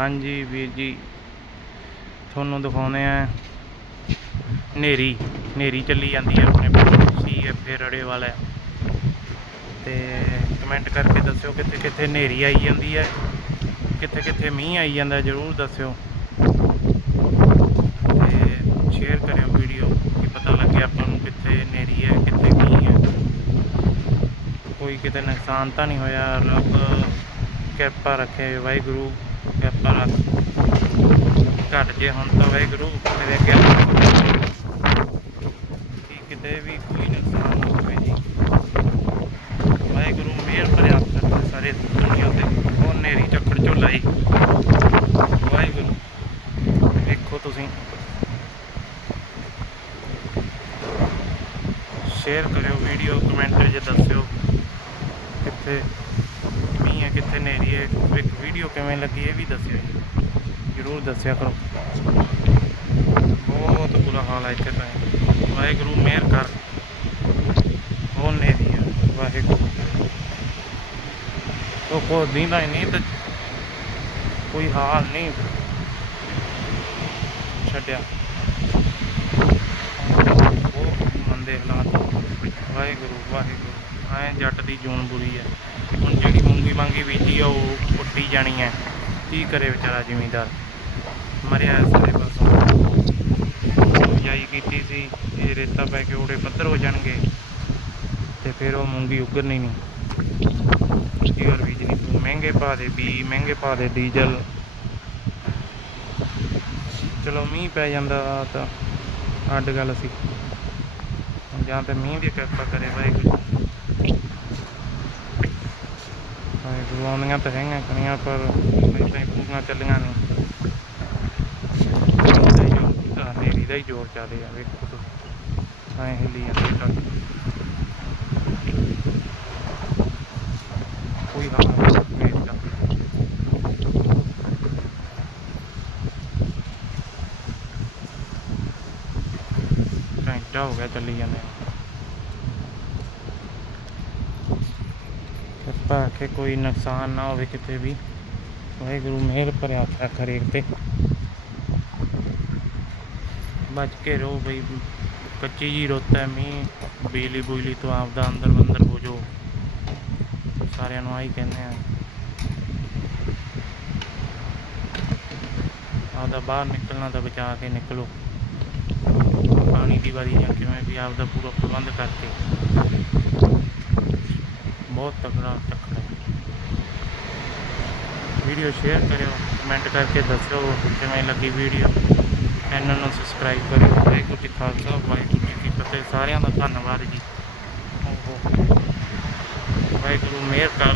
ਹਾਂਜੀ ਵੀਰ ਜੀ, ਤੁਹਾਨੂੰ ਦਿਖਾਉਂਦੇ ਆ ਨੇਰੀ ਨੇਰੀ ਚੱਲੀ ਜਾਂਦੀ ਹੈ ਆਪਣੇ ਸੀ ਐਫ ਰੜੇ ਵਾਲਾ ਤੇ ਕਮੈਂਟ ਕਰਕੇ ਦੱਸਿਓ ਕਿੱਥੇ ਕਿੱਥੇ ਨੇਰੀ ਆਈ ਜਾਂਦੀ ਹੈ। ਕਿੱਥੇ ਕਿੱਥੇ ਮੀਂਹ ਆਈ ਜਾਂਦਾ, ਜਰੂਰ ਦੱਸਿਓ। ਤੇ ਸ਼ੇਅਰ ਕਰਿਓ ਵੀਡੀਓ ਕਿ ਪਤਾ ਲੱਗੇ ਆਪਾਂ ਨੂੰ ਕਿੱਥੇ ਨੇਰੀ ਹੈ, ਕਿੱਥੇ ਮੀਂਹ ਹੈ। ਕੋਈ ਕਿਤੇ ਨੁਕਸਾਨ ਤਾਂ ਨਹੀਂ ਹੋਇਆ, ਰੱਬ ਕਿਰਪਾ ਰੱਖੇ ਵਾਹਿਗੁਰੂ। ਕਿਰਪਾ ਘਟ ਜੇ ਹੁਣ ਤਾਂ ਵਾਹਿਗੁਰੂ ਮੇਰੇ ਅੱਗੇ ਕਿ ਕਿਤੇ ਵੀ ਕੋਈ ਨੁਕਸਾਨ ਨਾ ਹੋਵੇ ਜੀ। ਵਾਹਿਗੁਰੂ ਮਿਹਰ ਭਰਿਆ ਹੱਥ ਸਾਰੇ ਦੁਨੀਆ ਤੇ। ਉਹ ਨੇਰੀ ਚੱਕਰ ਚੋਂ ਲਾਈ। ਵਾਹਿਗੁਰੂ ਵੇਖੋ ਤੁਸੀਂ। ਸ਼ੇਅਰ ਕਰਿਓ ਵੀਡੀਓ, ਕਮੈਂਟ 'ਚ ਦੱਸਿਓ। ਕਿੱਥੇ ਮੀਂਹ ਹੈ ਕਿੱਥੇ ਨੇਰੀ ਹੈ, ਇੱਕ ਵੀਡੀਓ ਕਿਵੇਂ ਲੱਗੀ ਇਹ ਵੀ ਦੱਸਿਓ ਜੀ। ਜ਼ਰੂਰ ਦੱਸਿਆ ਕਰੋ। ਬਹੁਤ ਬੁਰਾ ਹਾਲ ਹੈ ਇੱਥੇ ਤਾਂ। ਵਾਹਿਗੁਰੂ ਮਿਹਰ ਕਰ। ਬਹੁਤ ਨੇਰੀ ਹੈ, ਵਾਹਿਗੁਰੂ। ਉਹ ਕੋ ਦੀਂਦਾ ਹੀ ਨਹੀਂ ਤਾਂ ਕੋਈ ਹਾਲ ਨਹੀਂ। ਛੱਡਿਆ। ਉਹ ਮੰਦੇ ਹਾਲਾਤ ਵਾਹਿਗੁਰੂ ਵਾਹਿਗੁਰੂ। ਐ ਜੱਟ ਦੀ ਜੂਨ ਬੁਰੀ ਹੈ। ਹੁਣ ਜਿਹੜੀ ਮੂੰਗੀ ਮੰਗੀ ਬੀਜੀ ਆ, ਉਹ ਪੁੱਟੀ ਜਾਣੀ ਹੈ। ਕੀ ਕਰੇ ਵਿਚਾਰਾ ਜ਼ਿਮੀਂਦਾਰ? ਮਰਿਆ ਸਾਰੇ ਪਾਸੋਂ। ਬਿਜਾਈ ਕੀਤੀ ਸੀ, ਇਹ ਰੇਤਾ ਪੈ ਕੇ ਉਹਦੇ ਪੱਧਰ ਹੋ ਜਾਣਗੇ। ਤੇ ਫਿਰ ਉਹ ਮੂੰਗੀ ਉਗਰਨੀ ਨਹੀਂ। ਕੀ ਹੋਰ ਬੀਜਣੀ? ਤੂੰ ਮਹਿੰਗੇ ਪਾ ਦੇ, ਬੀ ਮਹਿੰਗੇ ਪਾ ਦੇ, ਡੀਜ਼ਲ। ਚਲੋ ਮੀਂਹ ਪੈ ਜਾਂਦਾ ਤਾਂ ਅੱਡ ਗੱਲ ਸੀ। ਜਾਂ ਤਾਂ ਮੀਂਹ ਦੀ ਕਿਰਪਾ ਕਰੇ ਵਾਹਿਗੁਰੂ। ਵਾਹਿਗੁਰੂ ਤਾਂ ਹੈਗੀਆਂ ਕਣੀਆਂ ਪਰ ਇਦਾਂ ਪੂਰੀਆਂ ਚੱਲੀਆਂ ਨਹੀਂ। ਨੇਰੀ ਦਾ ਹੀ ਜ਼ੋਰ ਚੱਲ ਆ ਵੇਖੋ ਤੁਸੀਂ। ਐਂ ਹਿੱਲੀ ਜਾਂਦੀ ਟੱਕ ਕੋਈ ਹਾਲ ਨਹੀਂ ਦਾ ਘੰਟਾ ਹੋ ਗਿਆ ਚੱਲੀ ਜਾਂਦੇ ਕਿਰਪਾ ਕਿ ਕੋਈ ਨੁਕਸਾਨ ਨਾ ਹੋਵੇ ਕਿਤੇ ਵੀ। ਵਾਹਿਗੁਰੂ ਮਿਹਰ ਭਰਿਆ ਹੱਥ ਰੱਖ ਹਰੇਕ ਤੇ। ਬਚ ਕੇ ਰਹੋ ਬਈ, ਕੱਚੀ ਜੀ ਰੁੱਤ ਹੈ, ਮੀਂਹ, ਬਿਜਲੀ ਬੁਜਲੀ ਤੋਂ ਆਪਦਾ ਅੰਦਰ ਬੰਦਰ ਹੋ ਜਾਓ। ਸਾਰਿਆਂ ਨੂੰ ਆਹੀ ਕਹਿੰਦੇ ਆ। ਆਪਦਾ ਬਾਹਰ ਨਿਕਲਣਾ ਤਾਂ ਬਚਾ ਕੇ ਨਿਕਲੋ। ਪਾਣੀ ਦੀ ਵਾਰੀ ਜਾਂ ਕਿਵੇਂ ਵੀ ਆਪਦਾ ਪੂਰਾ ਪ੍ਰਬੰਧ ਕਰਕੇ। ਬਹੁਤ ਤਕੜਾ ਚੱਕਰ ਵੀਡੀਓ ਸ਼ੇਅਰ ਕਰਿਓ ਕਮੈਂਟ ਕਰਕੇ ਦੱਸਿਓ ਕਿਵੇਂ ਲੱਗੀ ਵੀਡੀਓ। ਚੈਨਲ ਨੂੰ ਸਬਸਕ੍ਰਾਈਬ ਕਰਿਓ। ਵਾਹਿਗੁਰੂ ਜੀ ਖਾਲਸਾ, ਵਾਹਿਗੁਰੂ ਜੀ ਕੀ ਫਤਿਹ। ਸਾਰਿਆਂ ਦਾ ਧੰਨਵਾਦ ਜੀ। ਓਹੋ। ਵਾਹਿਗੁਰੂ ਮਿਹਰ ਕਰ।